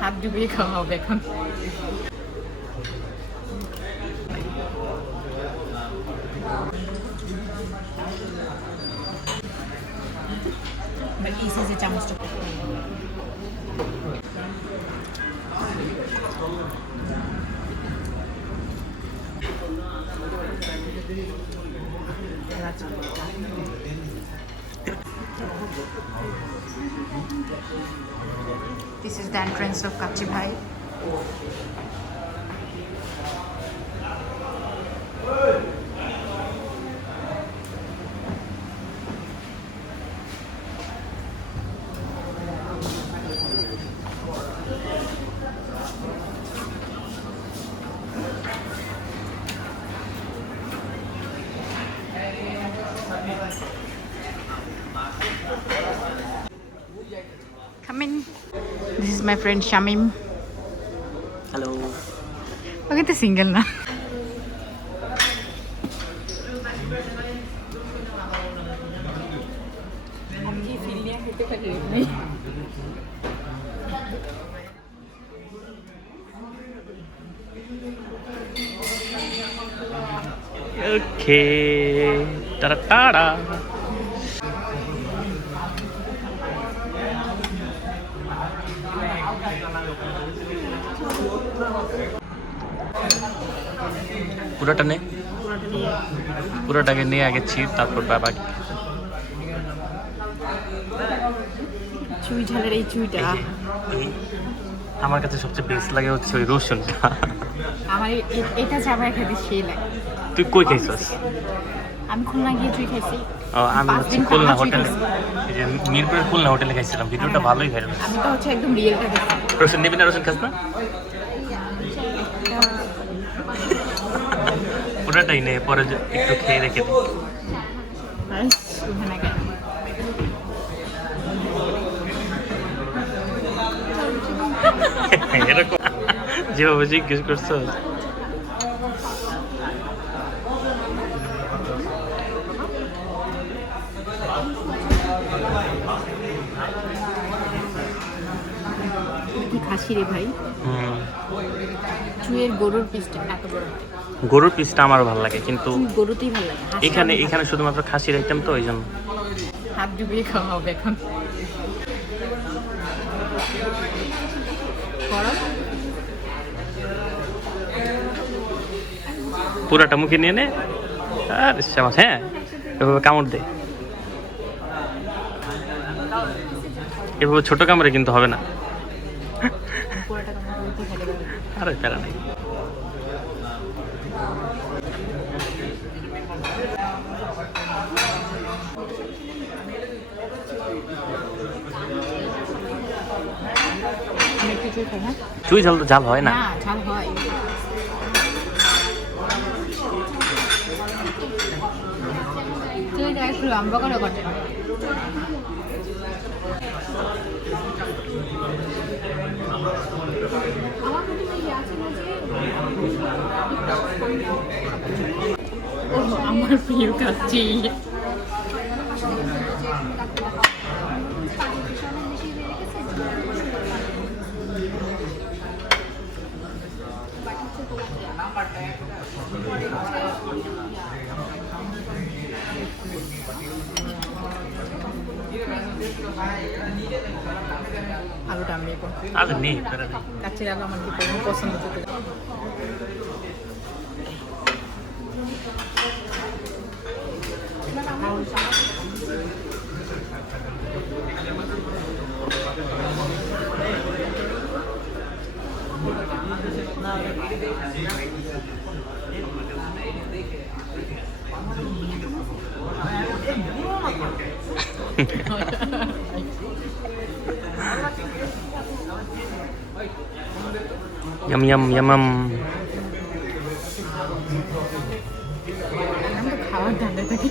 হাত ডুবিয়ে খাওয়া হবে এখন। চামচটা This is the entrance of Kachi Bhai. Come in. This is my friend Shamim. Hello. Okay, the single na. Okay. Ta-da-da-da. পুরোটা নে, পুরোটাকে নিয়ে আগে ছিড়, তারপর বাবা চুই ঝালের এই চুইটা আমার কাছে সবচেয়ে বেস্ট লাগে হচ্ছে ওই রসুনটা। আমার এটা চাবায় খেতে সেই লাগে। তুই কই খাইছিস? আমি খুলনা গিয়ে চুই খাইছি। আমি হচ্ছে খুলনা হোটেলে, এই যে মিরপুরের খুলনা হোটেলে খাইছিলাম। ভিডিওটা ভালোই ভাইরাল। আমি তো হচ্ছে একদম রিয়েলটা দেখছি। রসুন নিবি না? রসুন খাস না? পুরোটাই নে, পরে একটু খেয়ে রেখে দিই। এরকম যেভাবে জিজ্ঞেস করছো। কি খাসি রে ভাই। চুইয়ের গরুর পিসটা এত বড় হয়। গরুর পিসটা আমারও ভালো লাগে, কিন্তু গরুতেই ভালো লাগে। এখানে শুধুমাত্র খাসির আইটেম, তো ওই জন্য হাত ডুবিয়ে খাওয়া হবে এখন। পুরাটা মুখে নিয়ে নে। আর শাবাশ, হ্যাঁ এভাবে কামড় দে। এভাবে ছোট কামড়ে কিন্তু হবে না। আরে প্যারা নাই। চুই ঝাল তো ঝাল হয় না। ঝাল হয়। একটু লম্বা করে কাটে। আমার প্রিয় কাচ্চি। আলুটা আমি নেব। আলু নেই, কাচ্চির আলু আমার কি পছন্দ হতে। Yum yum yum yum. খাওয়ার ধান্দা থাকি।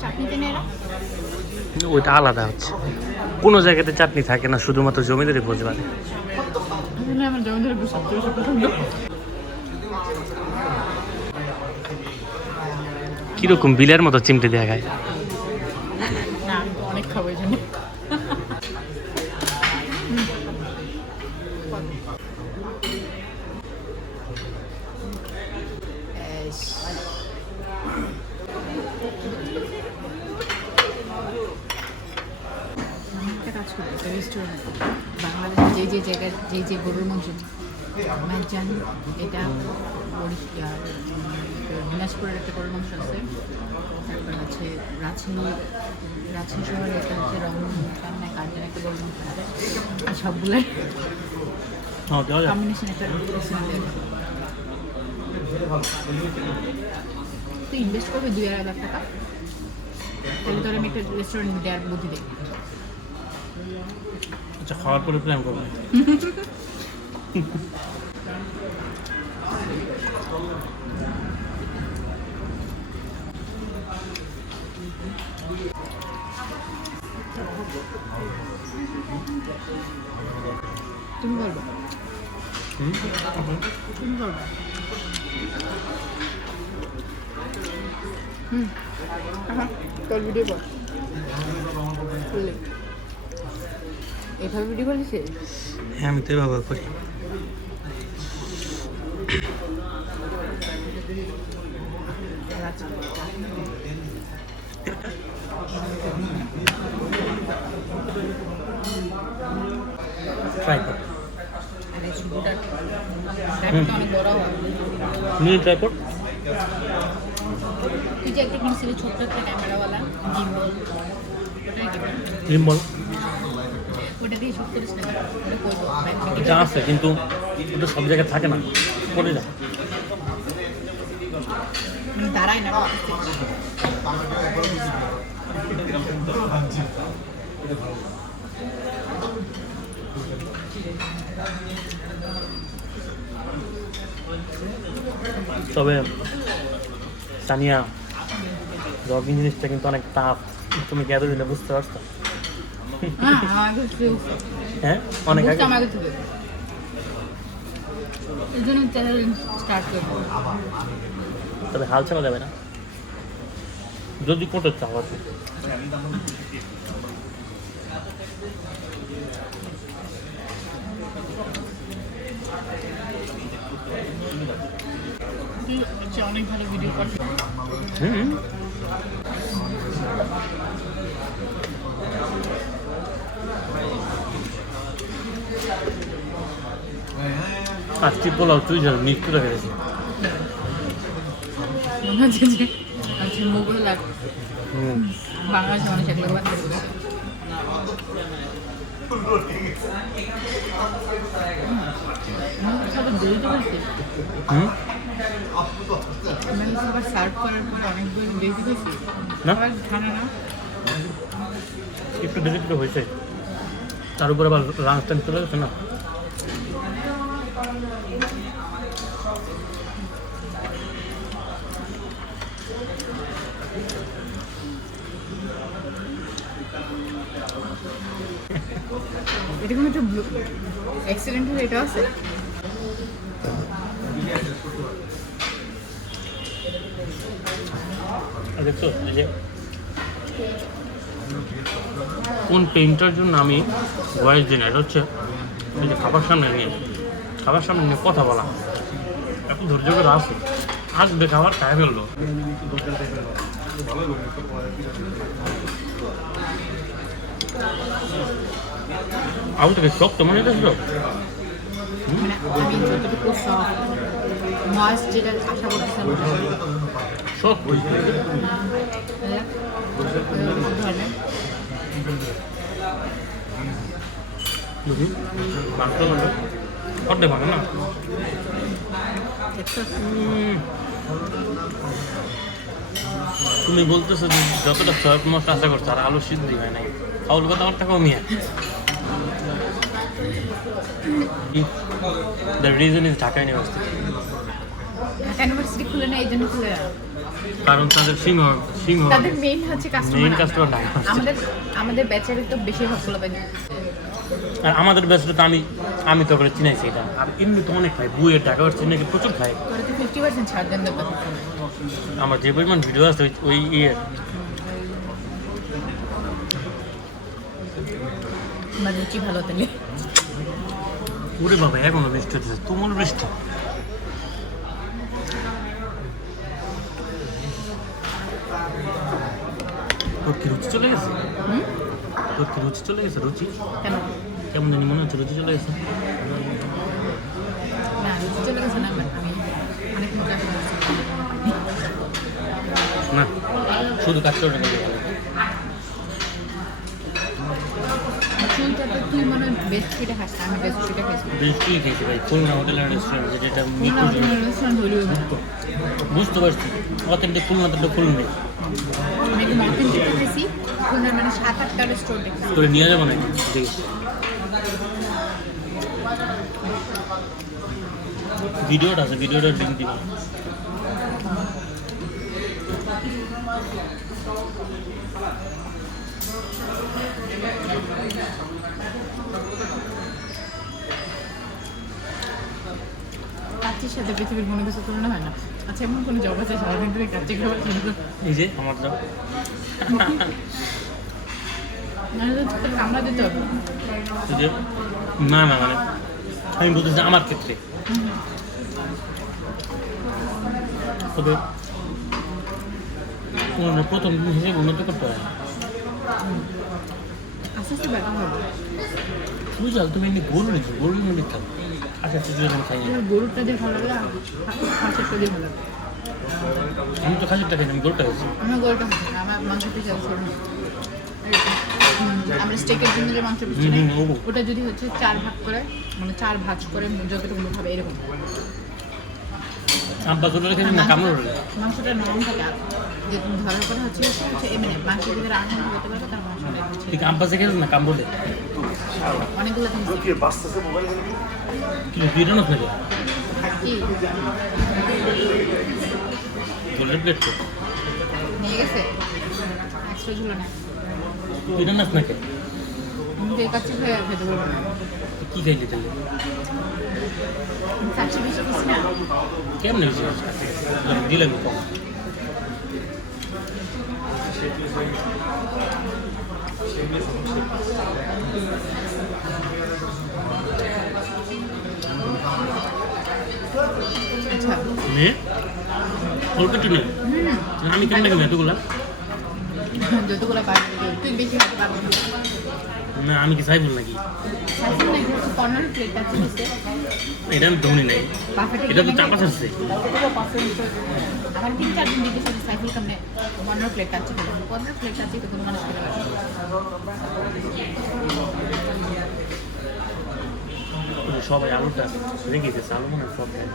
চাটনিতে নেড়া ওইটা আলাদা হচ্ছে। কোনো জায়গাতে চাটনি থাকে না, শুধুমাত্র জমিদারি ভোজ বাদে। আমার জমিদারি ভোজ সবচেয়ে বেশি পছন্দ। কিরকম বিলের মতো চিমটে দেয়া খায়। না, অনেক খাবো এই জন্য। দিনাজপুর একটা রেস্টুরেন্ট বাংলাদেশের যে জায়গায় যে গরুর মাংস ম্যাজান এটা দিনাজপুরের একটা গরুর মাংস আছে। তারপর হচ্ছে রাজশাহী শহরে এটা হচ্ছে রংপুর না কার যেন একটা গরুর মাংস আছে। আর সবগুলোর কম্বিনেশন একটা তো ইনভেস্ট করবে 2-2.5 লাখ টাকা, তাহলে তোর আমি একটা রেস্টুরেন্ট দেওয়ার বুদ্ধি দিই। আচ্ছা, খাওয়ার পরে প্ল্যান করবো। তুমি বলবো, তুমি বলবো। তোর ভিডিও কর, এভাবে ভিডিও করেছিস? হ্যাঁ, আমি তো এভাবে করি। ট্রাই কর, অনেক বড় হয়। নিয়ে ট্রাই কর। তুই যে একটা কিনছিলি ছোট্ট একটা ক্যামেরাওয়ালা গিম্বল, ওটাই কিনবি? গিম্বল ওটা দিয়ে শুট করিস না? ওটা করবো এটা আছে, কিন্তু ওটা সব জায়গায় থাকে না, পড়ে যায়। দাঁড়াই না। তবে সানিয়া, ব্লগিং জিনিসটা কিন্তু অনেক টাফ। তুমি কি এতদিনে বুঝতে পারছো? হ্যাঁ, অনেক আগে। এই জন্য চ্যানেল স্টার্ট করবো। তবে হাল ছাড়া যাবে না, যদি করতে চাও আর কি। অনেক ভালো ভিডিও করছে। আজকে পোলাও তুই যাবে মিক্স রেখে গেছি। মনে হচ্ছে যে আজকে মোগল আর বাংলাদেশে মানুষ একলা বাদ করে দিচ্ছে। সবাই দেরিতে করছে, সবার সার্ভ করার পর অনেক দেরিতে করছি না? সবাই খানা না একটু দেরি হয়েছে, তার উপর আবার লাঞ্চ টাইম চলে গেছে না। এরকম একটা অ্যাক্সিডেন্ট হলে এটা আছে। দেখছো এই যে কোন পেইন্টার জন্য আমি ভয়েস দিই না, এটা হচ্ছে এই যে খাবার সামনে নিয়ে কথা বলা, এত ধৈর্য করে আসে, আসবে খাবার খাই ফেললো। আবু থেকে শক্ত মনে হচ্ছে। মানে আমি যতটুকু ময়েস্ট যেটা আশা করতেছিলাম শক্ত অর্ধেক ভালো না। তুমি বলতেছো যে যতটা সয়াব মশলা আশা করছো আর আলু সিদ্ধ হয় নাই, আউল কথা আমার টাকাও মিয়া। The reason is Dhaka university. Dhaka university খুলে না, এই জন্য খুলে না, কারণ তাদের তাদের মেইন হচ্ছে কাস্টমার ঢাকা। আমাদের ব্যাচের তো বেশিরভাগ গুলো আর আমাদের ব্যাচটা তো আমি তো করে চিনাইছি এটা। আর এমনি তো অনেক খাই, বুয়ের ঢাকা ইউনিভার্সিটি নাকি প্রচুর খাই। 50% ছাড় দেন দেবে। আমার যে পরিমাণ ভিডিও আছে ওই ইয়ে রুচি ভালো তাহলে। ওরে বাবা, এখনো বৃষ্টি হচ্ছে, তুমুল বৃষ্টি। তোর কি রুচি চলে গেছে? তোর কি রুচি চলে গেছে? রুচি কেন? কেমন জানি মনে হচ্ছে রুচি চলে গেছে। না রুচি চলে গেছে না, but আমি অনেক মজা করছি। না শুধু কাজ করে ভালো। চুলটা তো তুই মনে হয় বেস্ট ফিটে খাস না, আমি বেস্ট ফিটে খাইছি। বেশি খেয়েছি ভাই, খুলনা হোটেল অ্যান্ড রেস্টুরেন্ট যেটা মিটু রেস্টুরেন্ট হলেও বুঝতে পারছি অথেন্টিক খুলনাতে তো খুলবে। আমি একদম অথেন্টিক খাইছি, খুলনার মানে 7-8টা রেস্টুরেন্ট দেখছি। তোরে নিয়ে যাবো না দেখ ভিডিওটা আছে, ভিডিওটার লিঙ্ক দিব। কাচ্চির সাথে পৃথিবীর কোনো কিছু তুলনা হয় না। আচ্ছা এমন কোনো জব আছে সারাদিন ধরে কাচ্চি খাবার কিন্তু এই যে আমার যা কামড়া দিতে হবে। এই যে না না মানে আমি বলতেছি আমার ক্ষেত্রে, তবে প্রথম দিন হিসেবে উন্নত করতে হয়। আস্তে আস্তে ব্যাপার হবে। বুঝলাম তুমি এমনি গরু নিচ্ছি, গরু এমনি খাও। আচ্ছা তুই আমি খাই না, আমার গরুরটা দিয়ে ভালো লাগে, হাঁসেরটা দিয়ে ভালো লাগে। আমি তো খাসিরটা খাই না, আমি গরুটা খাইছি। আমার গরুটা ভালো লাগে, আমার মাংস পিস আছে। আমরা স্টেকের জন্য যে মাংস পিস নেই ওটা যদি হচ্ছে 4 ভাগ করে, মানে 4 ভাঁজ করে যতটুকু খাবে এরকম। আব্বা গরু রেখে না কামড় হলে মাংসটা নরম থাকে, আর যে তুমি ধরার কথা হচ্ছে মানে মাংসের ভিতরে আনন্দ হতে পারবে তার মাংসটা ঠিক আব্বা থেকে না কামড় অনেকগুলো থাকে কি বিরানো থাকে কি তোলের প্লেট তো নিয়ে গেছে এক্সট্রা ঝুলো না। বিরানাস নাকি আমি তো এই কাছে খেতে বলবো না, কি খাইলি তাহলে? কাছে বেশি কিছু না। কেমন হয়েছে দিলাম কম আচ্ছা মেয়ে অল্প একটু নেই, আমি কেমন লাগে এতগুলা? যতগুলো পারবি তুই বেশি হতে পারবি না। না আমি কি সাইবুল নাকি? সাইকেল নাকি হচ্ছে 15 প্লেট আছে দিচ্ছে এটা আমি ধনি নাই, এটা তো চাপা আসছে। আমার 3-4 দিন দিতে সাথে সাইকেল কামনে 15 প্লেট আছে, 15 প্লেট আছে তো কোনো মানুষ খেতে পারবে সবাই আলুটা রেখে দিয়েছে, আলু মনে হয় সব খায়।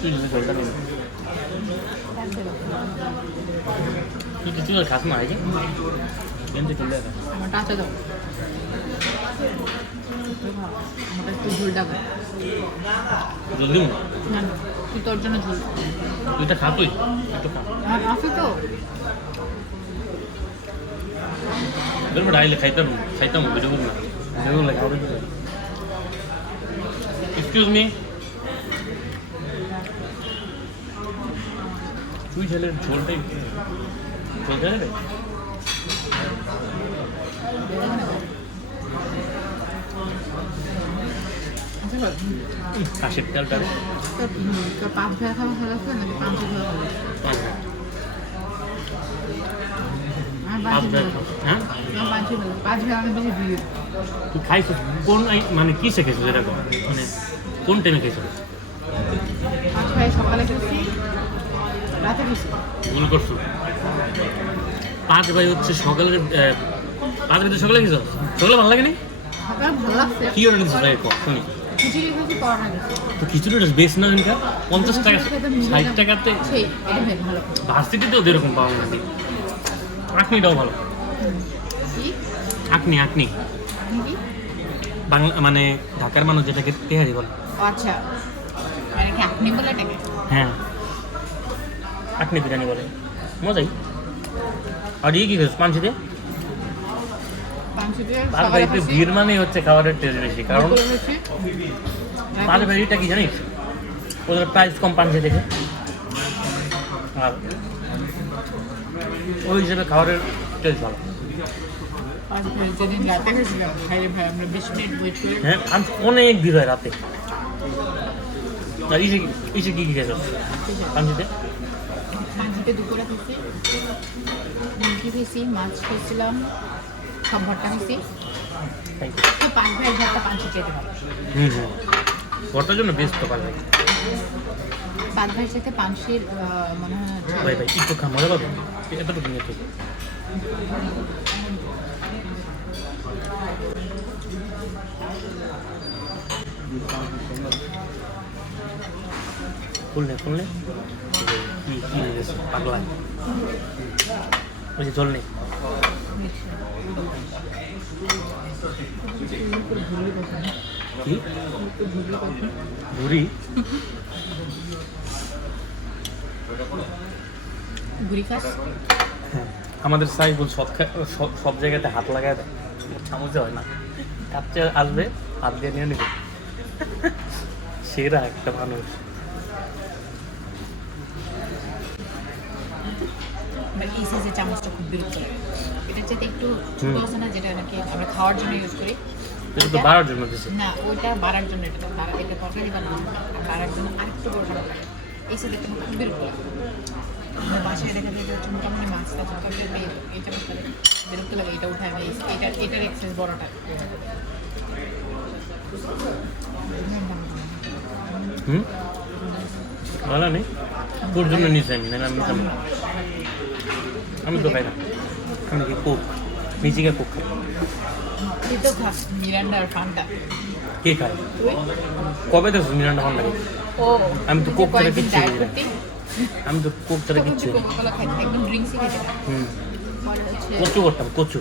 তুই যদি জলটা নেই তুই কিছু খাস না আগে কিন্তু চলে যাবে। আমার টাচা দাও, আমার একটু ঝোল ডাবো জলদি মনে না না, তুই তোর জন্য ঝোল তুইটা খা, তুই একটু খা। আমার আছে তো দেখবো ডাইলে খাইতাম খাইতাম ভিডিও করবো না, ভিডিও লাগে হবে। এক্সকিউজ মি, তুই ছেলের ঝোলটাই চলতে যাবে? কাশের তেলটা তোর 5 ভাগ খাওয়া ভালো আছে নাকি 5 ভাগ ভালো? হ্যাঁ 5 ভাগ আমি বেশি দিই। তুই খাইছিস কোন মানে কি শিখেছিস এরকম, মানে কোন টাইমে খাইছিস? 5 ভাগ সকালে খেয়েছি, রাতে খেয়েছি। ভুল করছো, 5 ভাই হচ্ছে সকালের 5 ভাই সকালে খেয়েছ, সকালে ভালো লাগে না? সকালে ভালো লাগছে, কি অর্ডার দিচ্ছিস ভাই শুনি? খিচুড়ি খেয়েছি, পরোটা খেয়েছি। তো খিচুড়িটা বেশ না এখানকার 50 টাকা 60 টাকাতে সেই এটা বেশ ভালো। ভার্সিটিতেও এরকম পাওয়া নাকি? আঁকনিটাও ভালো, কি আঁকনি আঁকনি আপনি কি? বাংলা মানে ঢাকার মানুষ যেটাকে তেহারি বলে। ও আচ্ছা, মানে কি আপনি বলে এটাকে? হ্যাঁ আঁকনি বিরিয়ানি বলে, মজাই। আর ইয়ে কী খেয়েছিস পাঞ্চিতে? পাঁচ বাড়িতে ভিড় মানে হচ্ছে খাবারের টেস্ট বেশি, কারণ পাঁচ বাড়িটা কি জানিস ওদের প্রাইস কম পাঞ্চি থেকে, আর ওই হিসেবে খাবারের টেস্ট ভালো। আর যেদিন রাতে গেছিলাম ভাই ভাই আমরা 20 মিনিট ওয়েট করে হ্যাঁ আমি অনেক ভিড় হয় রাতে। আর ইসে কি খেয়েছ পাঞ্জিতে? পাঁচিতে দুপুরে খেয়েছি, মুরগি খেয়েছি, মাছ খেয়েছিলাম, সব ভর্তা খেয়েছি। Thank you. তো পাঁচ ভাই ভর্তা পাঁচি খেতে পারে। ভর্তার জন্য বেস্ট তো পারবে। পাঁচ ভাইয়ের সাথে পাঁচশির মনে হয় ভাই ভাই একটু খা, মজা পাবো এতটুকু নিয়ে ঠিক। খুললে কি হয়ে গেছে পাগলা, বলছি জল নেই। কি ঘুরি? ঘুরি খাস? হ্যাঁ, আমাদের সাইবুল সব জায়গাতে হাত লাগায় দেয়, চামচে হয় না। কাছে আসবে হাত দিয়ে নিয়ে নেবে, সেরা একটা মানুষ। এই সাইজের চামচটা খুব বিরক্ত লাগে। এটা যাতে একটু ছোট আছে না, যেটা নাকি আমরা খাওয়ার জন্য ইউজ করি। এটা তো বাড়ার জন্য দিছে। না, ওইটা বাড়ার জন্য, এটা তরকারি বানানো, আর বাড়ার জন্য আরেকটু বড় ভালো লাগে। এই সাইজের আমার খুব বিরক্ত লাগে। আমার বাসায় দেখা যায় যে মোটামুটি মাছ টাছ তরকারি এই চামচটা বিরক্ত লাগে। এটা উঠায় আমি এটার এক্সাইজ বড়টা। ভালো নেই তোর জন্য নিচে আমি না, আমি খাবো। আমি তো খাই না, আমি কি কোক মিচিকা কোক খাই। তুই তো খাস মিরান্ডা আর ফান্টা। কে খায়? কবে দেখছো মিরান্ডা ফান্ডা খাই? ও আমি তো কোক ছাড়া কয়েকদিন কিচ্ছু ডায়েট খাই না। করতে আমি তো কোক ছাড়া কিচ্ছু খাই না। কোকাকোলা খাই, একদম ড্রিঙ্কসই খাইতে না। পরে হচ্ছে কচু করতাম, কচু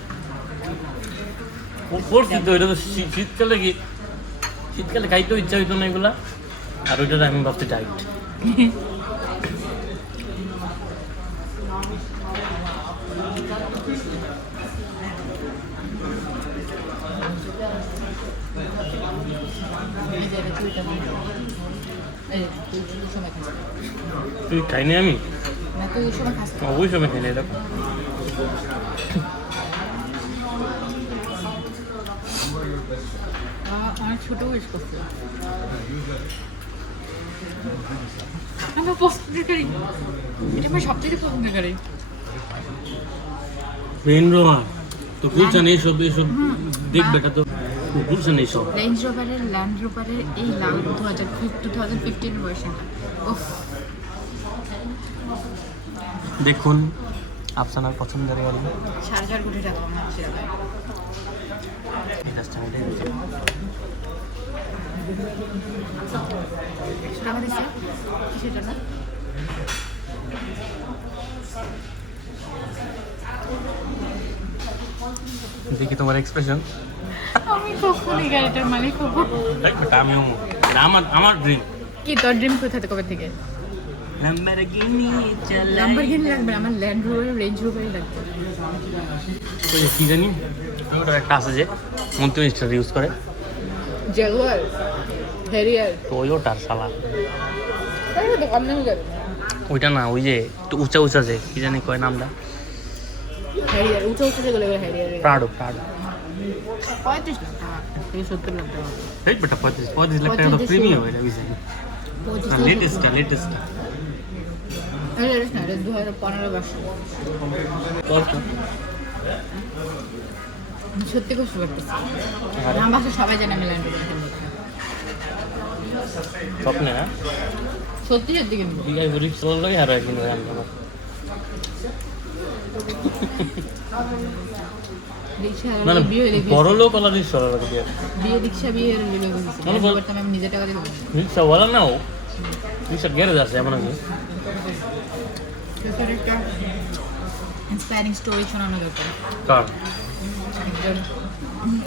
করছি তো। এটা তো শীতকালে কি, শীতকালে খাইতেও ইচ্ছা হইতো না এগুলা। আর ওইটা আমি ভাবছি ডাইট। এই যে এটা চুলটা বানানো। এই তুই ওই সময় খাস না। তুই খাইনি আমি, না, তুই ওই সময় খাস না। ওই সময় খাইনি। এটা অনেক ছোট উইশ করছে। আমার পছন্দের গাড়ি, এটা আমার সবচেয়ে পছন্দের গাড়ি। রেঞ্জ রোভার তো গুলশান, এইসব দেখবে, এটা তো গুলশান এইসব। রেঞ্জ রোভারের, ল্যান্ড রোভারের এই লাল 2015 ভার্সনটা, ওফ। দেখুন আফসানার পছন্দের গাড়ি। 4.5 কোটি টাকা আমার সেরা গাড়ি। টাকা দিচ্ছে কিসের জন্য? দেখি তোমার এক্সপ্রেশন। আমি কখন এই গাড়িটার মালিক হবো? আমিও, আমার ড্রিম। কি তোর ড্রিম কোথা থেকে, কবে থেকে? ল্যাম্বরগিনি লাগবে, আমার ল্যান্ড রোভার, রেঞ্জ রোভারই লাগবে। ওই যে কি জানি ওটার একটা আছে যে মন্ত্রী মিনিস্টার ইউজ করে, জাগুয়ার, হ্যারিয়ার, টয়োটার শালা। তাহলে তো কম দামি গাড়ি। ওইটা না, ওই যে একটু উঁচা উঁচা যে কি জানি কয় নামটা, হ্যারিয়ার, উঁচু উঁচু যেগুলো হ্যারিয়ার। প্রাডো। 35 লাখ টাকা থেকে 70 লাখ টাকা। এই বেটা 35 লাখ টাকা তো প্রিমিয়াম এটা বিষয়। লেটেস্টটা হ্যারিয়ার না, 2015 ভার্সন। সত্যি কষ্ট করতেছি। আমার বাসা সবাই জানে আমি ল্যান্ড রোভার কিনবো। স্বপ্নে না সত্যি সত্যি কিনবো। বিঘায় গরিব চলার লাগে আর একদিন মানে বিয়ে হলে বড় লোক ওলা রিক্সা লাগে বিয়ে রিক্সা বিয়ে হলে মনে কর- করতাম আমি নিজের টাকা দিয়ে দেবো। রিক্সা ওলা না, ও রিক্সার গ্যারেজ আছে এমন কি একটা ইন্সপায়ারিং স্টোরি শোনানো দরকার। কার? একজন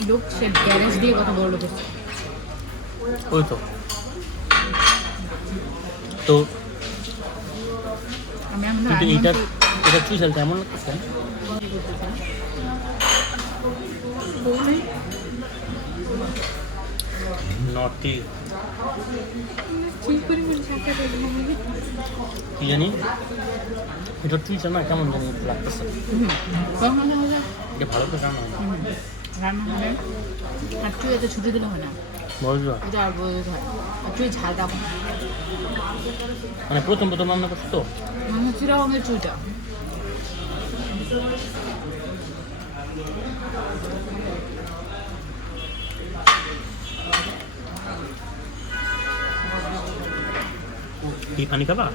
লোক, সে গ্যারেজ দিয়ে কত বড় লোক হচ্ছে। ওই তো তো আমি কিন্তু এটা চুষালটা এমন লাগতেছে নটি কি জানি, এটা চুইছে না কেমন জানি লাগতেছে। কখনো হলে এটা ভালো তো রান্না হয় রান্না হবে আর চুই এত ছুটি দিলে হয় না বুঝলো এটা আর বলতে হয় আর চুই ঝালটা মানে প্রথম রান্না করছো তো চিরাঙের চুইটা কি পানি খাবা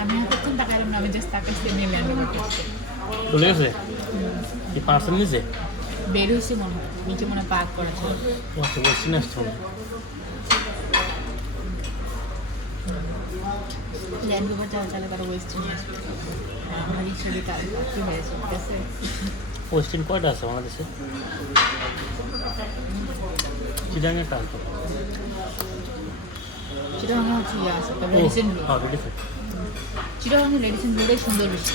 আমি প্রথম টাকালাম না আমি জাস্ট তাকে নিয়ে ল্যান্ড করতে চলে গেছে কি পার্সেল নিছে বের হয়েছে মনে হয় নিচে মনে পার্ক করা ছিল ও আচ্ছা বলছি না আসছো ল্যান্ড রোভার চালা চালা করে ওয়েস্ট নিয়ে আসবে আমার রিক্সা দিয়ে কাজ কি হয়েছে ঠিক আছে ওয়েস্টিন কয়টা আছে আমাদের দেশে চিটাঙ্গে একটা আছে চিরাঙে হচ্ছে ইয়ে আছে তারপরে ও রিসেন্ট হ্যাঁ রেডিছে চিরাঙে রেডিসেন্ট রোডে সুন্দর বেশি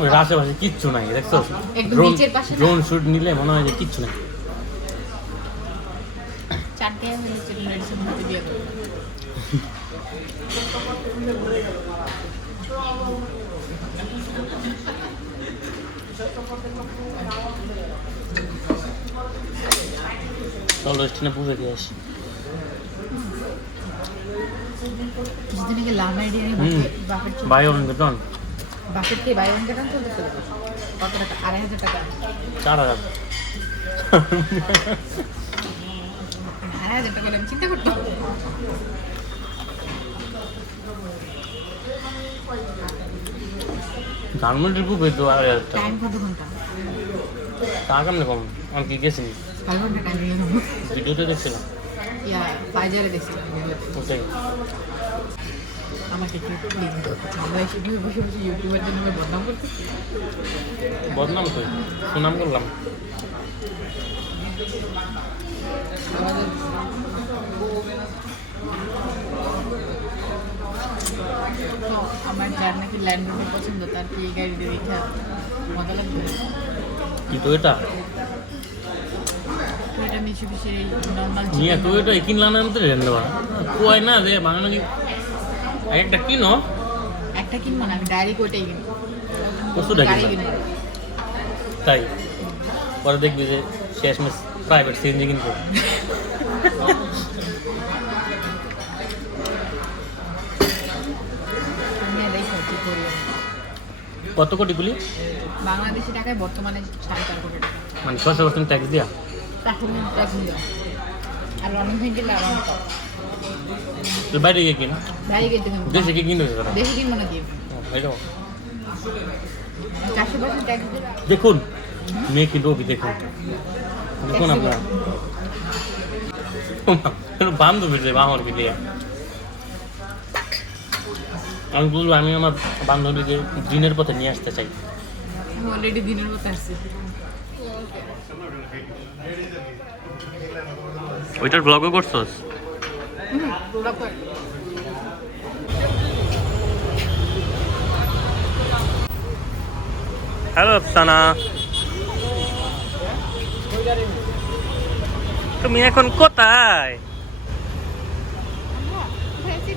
ওই আশেপাশে কিচ্ছু নাই দেখছো একদম ড্রোন নিচের পাশে না? ড্রোন শুট নিলে মনে হয় যে কিচ্ছু নাই চারটে হচ্ছে রেডিসেন্ট রোডে বিয়ে করবে চলো ওয়েস্টিনে পুজো দিয়ে আসি কিছুদিন আগে লাভ আইডিয়া বাপের বাই অন বেতন বাপের কে বাই ওয়ান কেন চলতেছে কত টাকা 2,500 টাকা 4,000 2,500 টাকা আমি চিন্তা করতে গার্মেন্টের খুব বেশি 2,000 টাকা টাইম কত ঘন্টা তা কেমনে কম আমি কি গেছি 12 ঘন্টা টাইম নিয়ে ভিডিওতে দেখছিলাম ইয়া বাজারে দেখছিলাম ওটাই আমাকে একটু প্লিজ আমরা এসে বসে বসে ইউটিউবের জন্য আমরা বদনাম করতেছি বদনাম করি সুনাম করলাম আমাদের তো আমার যার নাকি ল্যান্ড রোভার পছন্দ তার কি এই গাড়িতে দেখা মজা লাগবে কি তো এটা তো এটা মিশুবিশি এই নর্মাল নিয়ে তো এটা কিনলাম না তো রেন দেওয়া কুয়াই না যে বানানো কি একটা কিনো একটা কিনবো না আমি ডাইরেক্ট ওইটাই কিনবো কতটা গাড়ি কিনবা? কিনবো তাই পরে দেখবি যে শেষমেশ প্রাইভেট সিএনজি কিনবো আমি দেখো কি করি কত কোটি গুলি বাংলাদেশি টাকায় বর্তমানে 4.5 কোটি টাকা মানে 6% ট্যাক্স দিয়া এখন ট্যাক্স দিলাম আর অনেক দিন গেলে আমার তো বাইরে গিয়ে কিন গাড়ি কিনতে কিনবো দেশে কি কিনতে হবে দেখি কিনবো নাকি এটাও 400% ট্যাক্স দিলে দেখুন মেয়ে কি লোক দেখুন দেখুন আপনারা বান্ধবীর যে বাহর বিলিয়ে আমি বলবো আমি আমার বান্ধবীকে দিনের পথে নিয়ে আসতে চাই আমি অলরেডি দিনের মতো আসছি ওইটার ব্লগও করছস প্রপার হ্যালো আফসানা তুমি এখন কোথায়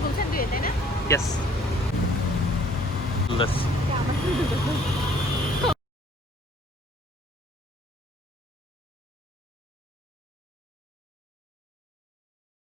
বলছেন তুই তাই না ইয়েস